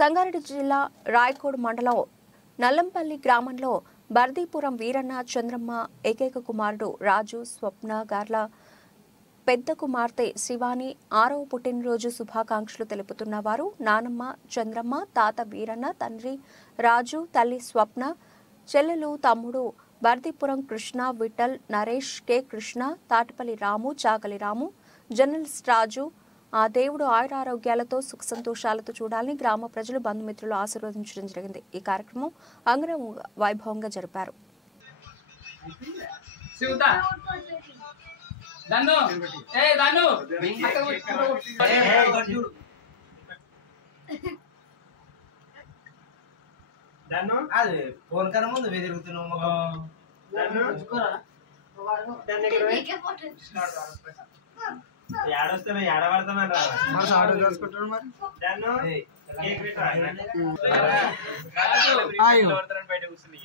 సంగారెడ్డి జిల్లా రాయకోడ్ మండలం నల్లంపల్లి గ్రామంలో బర్దీపురం వీరన్న చంద్రమ్మ ఏకైక కుమారుడు రాజు స్వప్న గార్ల పెద్ద కుమార్తె శివాని 6వ పుట్టినరోజు శుభాకాంక్షలు తెలుపుతున్న వారు నానమ్మ చంద్రమ్మ, తాత వీరన్న, తండ్రి రాజు, తల్లి స్వప్న, చెల్లెలు తమ్ముడు బర్దీపురం కృష్ణ, విఠల్, నరేష్, కె కృష్ణ, తాటిపల్లి రాము, చాకలి రాము, జర్నలిస్ట్ రాజు. ఆ దేవుడు ఆయురారోగ్యాలతో సుఖ సంతోషాలతో చూడాలని గ్రామ ప్రజలు బంధుమిత్రులు ఆశీర్వదించడం జరిగింది. ఈ కార్యక్రమం అంగరంగ వైభవంగా జరిపారు. ఏడొస్తామే ఏడబడతామని బయట కూర్చుని